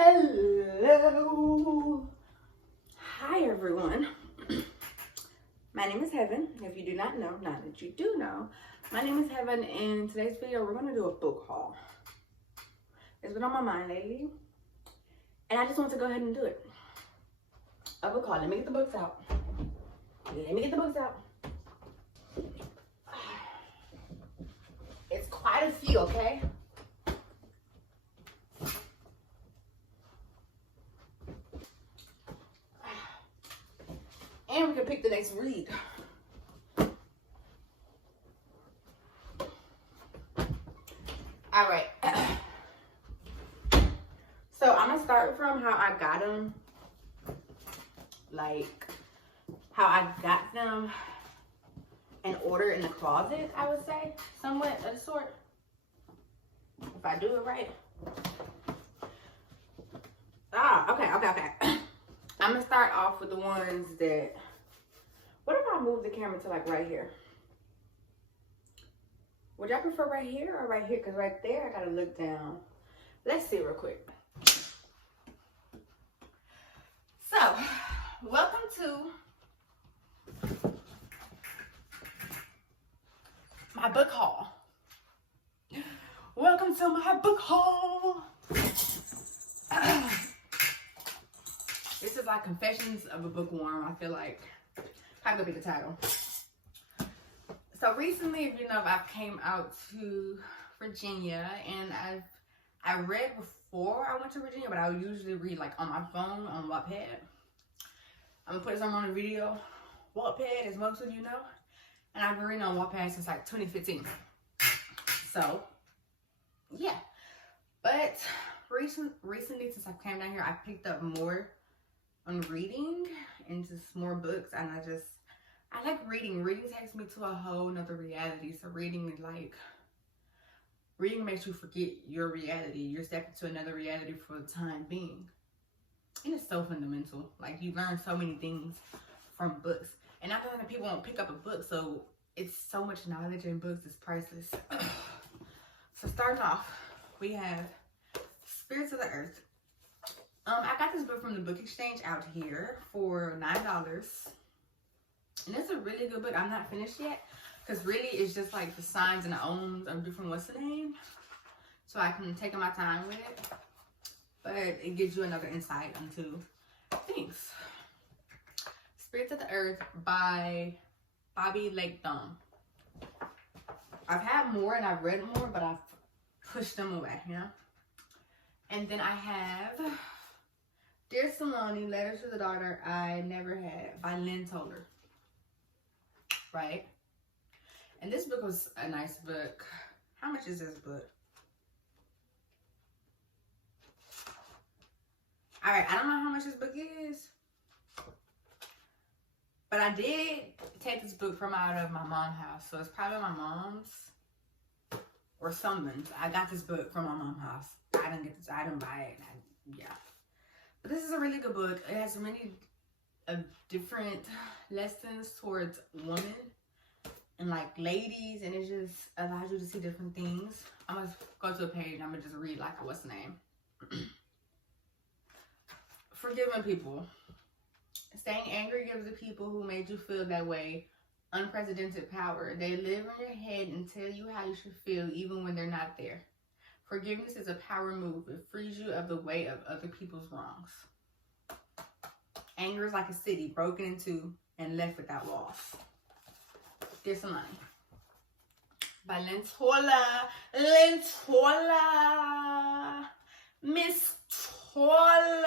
Hello. Hi, everyone. My name is Heaven. If you do not know, not that you do know, my name is Heaven. And in today's video, we're going to do a book haul. It's been on my mind lately, and I just want to go ahead and do it. A book haul. Let me get the books out. It's quite a few, okay? And we can pick the next read. All right. So I'm gonna start from how I got them, like how I got them in order in the closet, I would say, somewhat of the sort, if I do it right. Okay. I'm gonna start off with the ones that, what if I move the camera to like right here? Would y'all prefer right here or right here? Because right there, I gotta look down. Let's see real quick. So, welcome to my book haul. Welcome to my book haul. This is like Confessions of a Bookworm. I feel like how could be the title. So recently, if you know, I came out to Virginia, and I read before I went to Virginia, but I would usually read like on my phone on Wattpad. I'm gonna put some on the video. Wattpad, as most of you know, and I've been reading on Wattpad since like 2015. So yeah, but recently since I came down here, I picked up more on reading and just more books, and I like reading. Reading takes me to a whole nother reality. So reading makes you forget your reality. You're stepping to another reality for the time being. And it's so fundamental. Like, you learn so many things from books. And not that people won't pick up a book, so it's so much knowledge in books, it's priceless. So starting off, we have Spirits of the Earth. I got this book from the book exchange out here for $9. And it's a really good book. I'm not finished yet, because really it's just like the signs and the owns of different what's the name. So I can take my time with it. But it gives you another insight into things. Spirits of the Earth by Bobby Lake Thumb. I've had more and I've read more, but I've pushed them away, you know? And then I have Dear Saloni, Letters to the Daughter I Never Had by Lynn Toller. Right? And this book was a nice book. How much is this book? Alright, I don't know how much this book is, but I did take this book from out of my mom's house, so it's probably my mom's or someone's. I got this book from my mom's house. I didn't buy it. Yeah. But this is a really good book. It has many different lessons towards women and like ladies, and it just allows you to see different things. I'm gonna go to a page and I'm gonna just read like what's the name. Forgiving people. Staying angry gives the people who made you feel that way unprecedented power. They live in your head and tell you how you should feel even when they're not there. Forgiveness is a power move. It frees you of the weight of other people's wrongs. Anger is like a city broken into and left without walls. Dear Saloni by Lynn Toller. Miss Toller.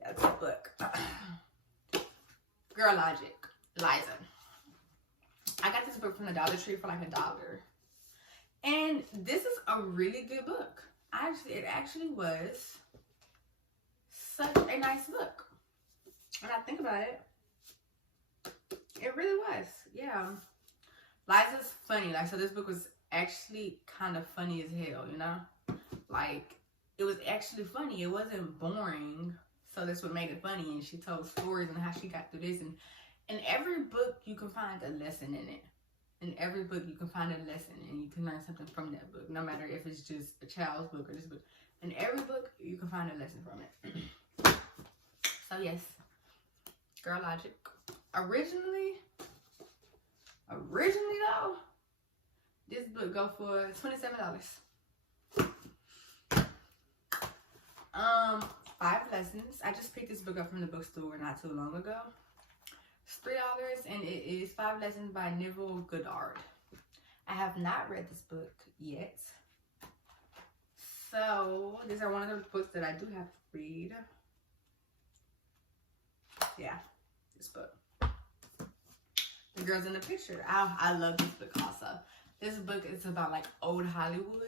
That's a book. Girl Logic. Liza. I got this book from the Dollar Tree for like $1. And this is a really good book. It actually was such a nice book. When I think about it, it really was. Yeah. Liza's funny. Like, so this book was actually kind of funny as hell, you know? Like, it was actually funny. It wasn't boring. So that's what made it funny. And she told stories and how she got through this. And in every book, you can find a lesson in it. In every book, you can find a lesson and you can learn something from that book, no matter if it's just a child's book or this book. In every book, you can find a lesson from it. So yes, Girl Logic. Originally though, this book go for $27. 5 lessons. I just picked this book up from the bookstore not too long ago. It's $3 and it is 5 lessons by Neville Goddard. I have not read this book yet. So these are one of the books that I do have to read. Yeah, this book. The Girls in the Picture. I love this book also. This book is about like old Hollywood.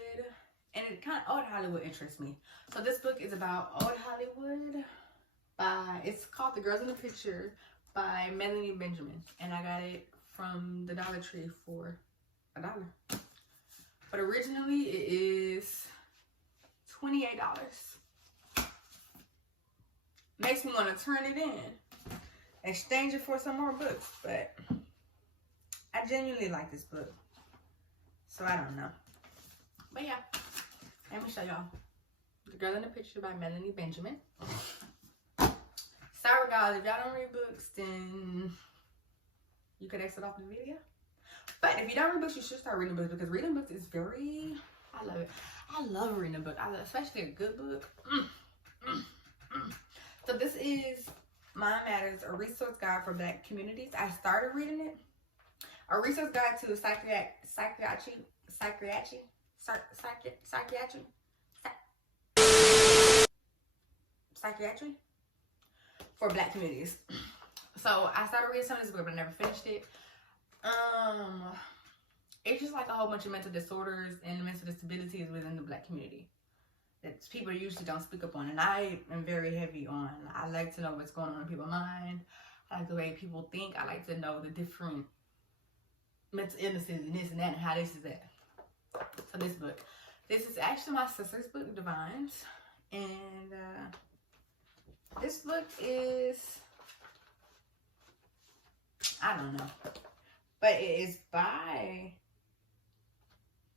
And it kind of, old Hollywood interests me. So this book is about old Hollywood it's called The Girls in the Picture by Melanie Benjamin. And I got it from the Dollar Tree for $1. But originally it is $28. Makes me want to turn it in. Exchange it for some more books. But I genuinely like this book. So I don't know. But yeah. Let me show y'all. The Girl in the Picture by Melanie Benjamin. Sorry guys, if y'all don't read books, then you could exit off the video. But if you don't read books, you should start reading books, because reading books is very, I love it. I love reading a book. I love, especially a good book. So this is Mind Matters, a resource guide for Black communities. I started reading it. A resource guide to psychiatry for Black communities. So I started reading some of this book, but I never finished it. It's just like a whole bunch of mental disorders and mental disabilities within the Black community that people usually don't speak up on. And I am very heavy on, I like to know what's going on in people's mind. I like the way people think. I like to know the different mental illnesses and this and that and how this is that. So this book. This is actually my sister's book, Divines. And this book is, I don't know. But it is by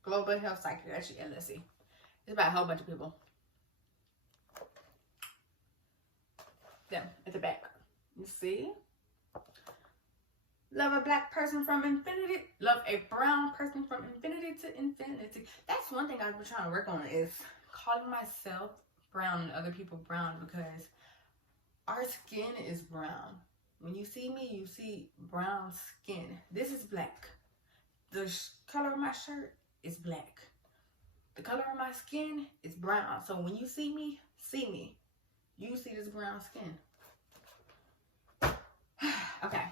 Global Health Psychiatry LLC. It's by a whole bunch of people. Them at the back. You see? Love a Black person from infinity. Love a brown person from infinity to infinity. That's one thing I've been trying to work on, is calling myself brown and other people brown, because our skin is brown. When you see me, you see brown skin. This is Black. The color of my shirt is Black. The color of my skin is brown. So when you see me, you see this brown skin. Okay.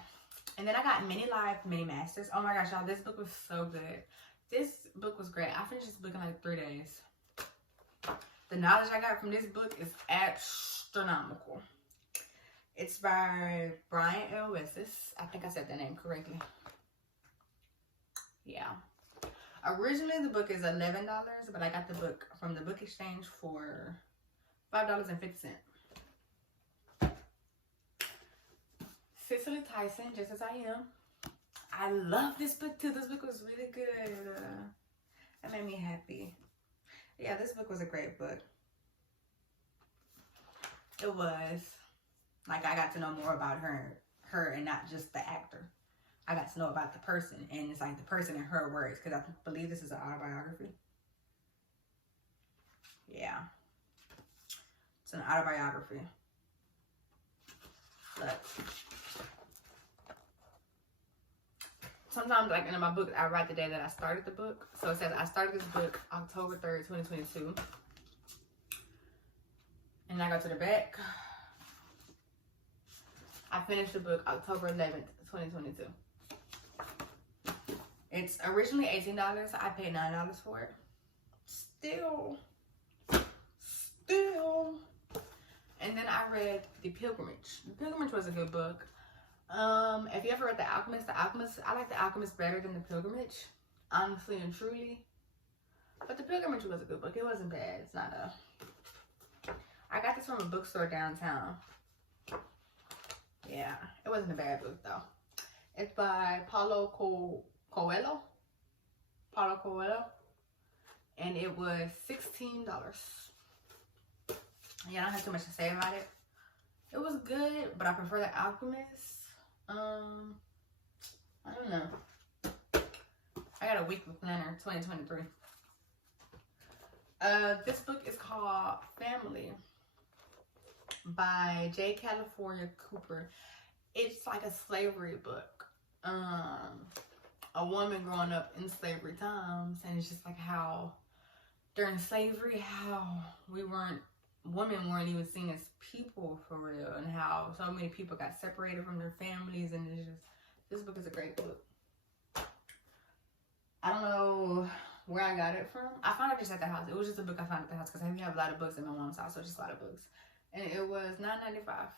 And then I got Mini Life, Mini Masters. Oh my gosh, y'all, this book was so good. This book was great. I finished this book in like 3 days. The knowledge I got from this book is astronomical. It's by Brian L. Wessis. I think I said that name correctly. Yeah. Originally, the book is $11, but I got the book from the book exchange for $5.50. Cicely Tyson, Just As I Am. I love this book too. This book was really good. It made me happy. Yeah, this book was a great book. It was. Like, I got to know more about her and not just the actor. I got to know about the person, and it's like the person in her words, because I believe this is an autobiography. Yeah. It's an autobiography. But sometimes, like in my book, I write the day that I started the book. So it says I started this book October 3rd, 2022. And I go to the back. I finished the book October 11th, 2022. It's originally $18. I paid $9 for it. Still. And then I read The Pilgrimage. The Pilgrimage was a good book. If you ever read The Alchemist, I like The Alchemist better than The Pilgrimage, honestly and truly. But The Pilgrimage was a good book. It wasn't bad. It's not a... I got this from a bookstore downtown. Yeah, it wasn't a bad book though. It's by Paulo Coelho. Paulo Coelho. And it was $16. Yeah, I don't have too much to say about it. It was good, but I prefer The Alchemist. I don't know. I got a weekly planner, 2023. This book is called Family by J. California Cooper. It's like a slavery book. A woman growing up in slavery times, and it's just like how during slavery, how women weren't even seen as people for real, and how so many people got separated from their families, and it's just, this book is a great book. I don't know where I got it from. I found it just at the house. It was just a book I found at the house because we have a lot of books in my mom's house, so just a lot of books. And it was $9.95.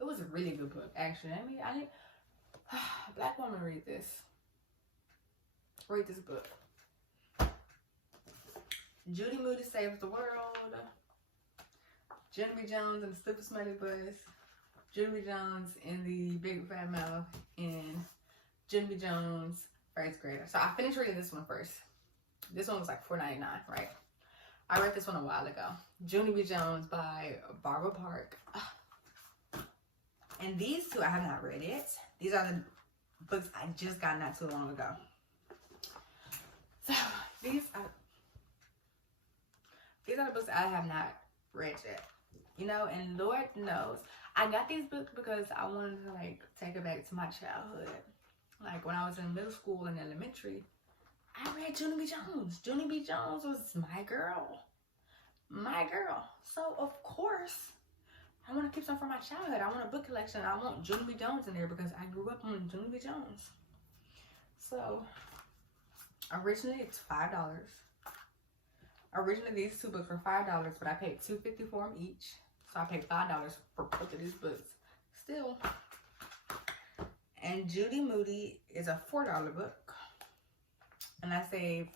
It was a really good book, actually. I mean, a black woman read this. Read this book. Judy Moody Saves the World. Genevieve Jones and the Stupid Smelly Bus. Genevieve Jones in the Big Fat Mouth. And Genevieve Jones, first grader. So I finished reading this one first. This one was like $4.99, right? I read this one a while ago. Genevieve Jones by Barbara Park. And these two I have not read yet. These are the books I just got not too long ago. So these are the books I have not read yet. You know, and Lord knows, I got these books because I wanted to like take it back to my childhood. Like when I was in middle school and elementary, I read Genevieve Jones. Genevieve Jones was my girl. My girl. So of course, I want to keep some from my childhood. I want a book collection. I want Genevieve Jones in there because I grew up on Genevieve Jones. So originally it's $5. Originally these two books were $5, but I paid $2.50 for them each. So I paid $5 for both of these books. Still. And Judy Moody is a $4 book. And I paid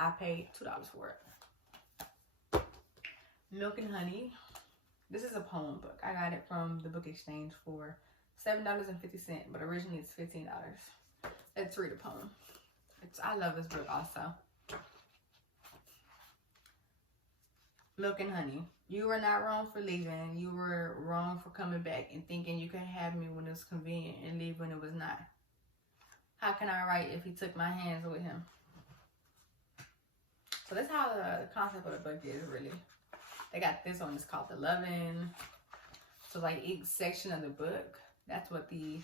$2 for it. Milk and Honey. This is a poem book. I got it from the book exchange for $7.50, but originally it's $15. Let's read a poem. I love this book also. Milk and Honey. You were not wrong for leaving. You were wrong for coming back and thinking you could have me when it was convenient and leave when it was not. How can I write if he took my hands with him? So that's how the concept of the book is, really. They got this one. It's called The Lovin'. So like each section of the book, that's what the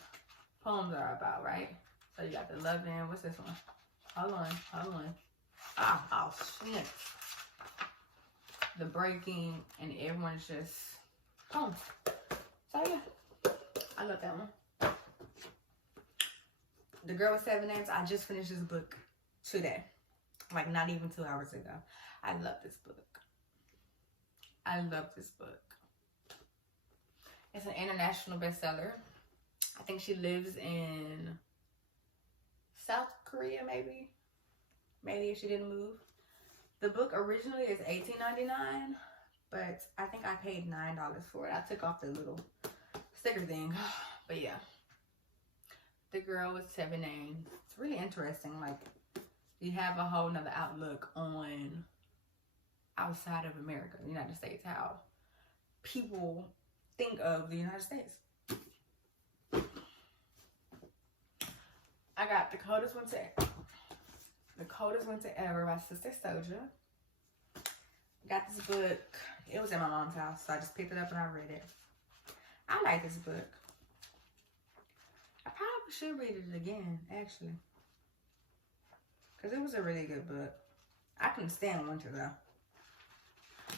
poems are about, right? So you got The Lovin'. What's this one? Hold on. Oh, shit. The Breaking, and everyone's just poems. So yeah, I love that one. The Girl with 7 Names. I just finished this book today, like not even 2 hours ago. I love this book. It's an international bestseller. I think she lives in South Korea, maybe if she didn't move. The book originally is $18.99, but I think I paid $9 for it. I took off the little sticker thing, but yeah. The Girl with 7 Names. It's really interesting. Like, you have a whole nother outlook on outside of America, the United States, how people think of the United States. I got The Coldest Winter Ever by Sister Soldier. Got this book. It was at my mom's house, so I just picked it up and I read it. I like this book. I probably should read it again, actually, because it was a really good book. I couldn't stand winter, though.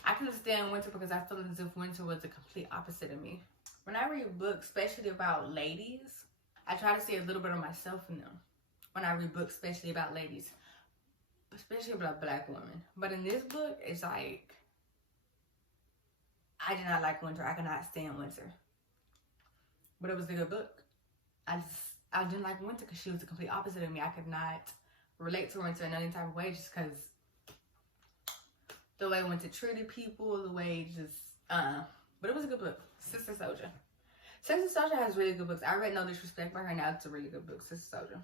I couldn't stand winter because I feel as if winter was the complete opposite of me. When I read books, especially about ladies, I try to see a little bit of myself in them. When I read books, especially about ladies, especially about black women. But in this book, it's like, I did not like winter. I could not stand winter. But it was a good book. I didn't like winter because she was the complete opposite of me. I could not relate to winter in any type of way just because the way winter treated people, the way just, but it was a good book. Sister Soldier. Sister Soldier has really good books. I read No Disrespect by her. Now it's a really good book. Sister Soldier.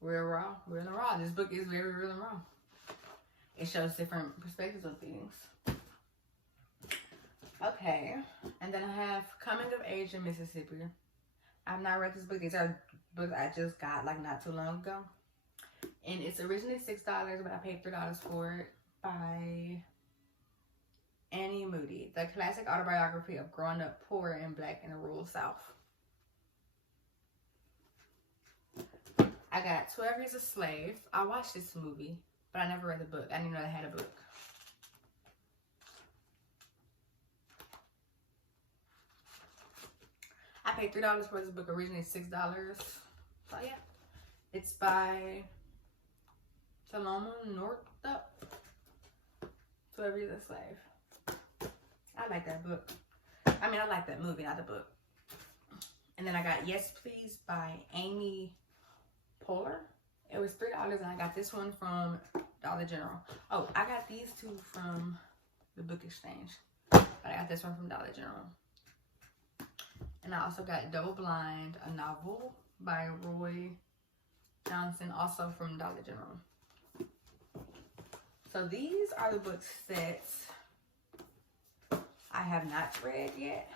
Real raw. Real and raw. This book is very real and raw. It shows different perspectives on things. Okay. And then I have Coming of Age in Mississippi. I've not read this book. These are books I just got like not too long ago. And it's originally $6, but I paid $3 for it, by Annie Moody. The classic autobiography of growing up poor and black in the rural South. I got 12 Years a Slave. I watched this movie, but I never read the book. I didn't know they had a book. I paid $3 for this book, originally $6. So yeah, it's by Saloma Northup. 12 Years a Slave. I like that book. I mean, I like that movie, not the book. And then I got Yes Please by Amy Poehler. It was $3, and I got this one from Dollar General. Oh, I got these two from the Book Exchange, but I got this one from Dollar General. And I also got Double Blind, a novel by Roy Johnson, also from Dollar General. So these are the books that I have not read yet,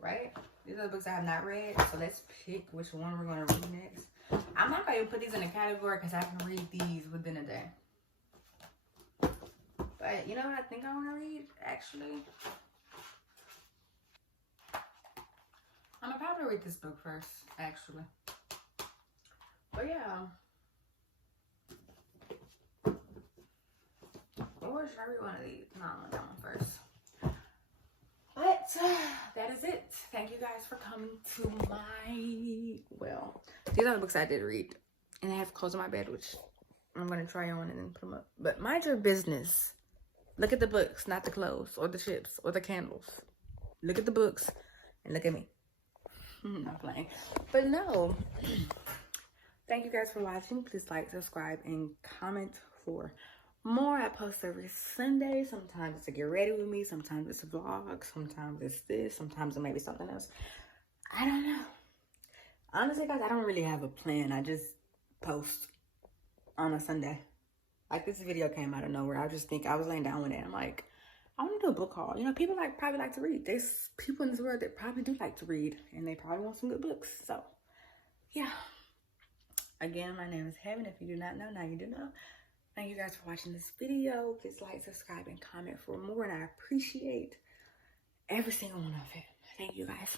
right? These are the books I have not read. So let's pick which one we're going to read next. I'm not going to put these in a category because I can read these within a day. But you know what I think I want to read, actually? I'm going to probably read this book first, actually. But yeah. Or should I read one of these? No, I want that one first. But that is it. Thank you guys for coming to my, well, these are the books I did read. And I have clothes on my bed, which I'm going to try on and then put them up. But mind your business. Look at the books, not the clothes or the chips or the candles. Look at the books and look at me. I'm not playing. But no. Thank you guys for watching. Please like, subscribe, and comment for more. I post every Sunday. Sometimes it's a get ready with me. Sometimes it's a vlog. Sometimes it's this. Sometimes it may be something else. I don't know. Honestly, guys, I don't really have a plan. I just post on a Sunday. Like, this video came out of nowhere. I just think I was laying down one day. I'm like, I want to do a book haul. You know, people probably like to read. There's people in this world that probably do like to read, and they probably want some good books. So, yeah. Again, my name is Heaven. If you do not know, now you do know. Thank you guys for watching this video. Please like, subscribe, and comment for more. And I appreciate every single one of it. Thank you guys.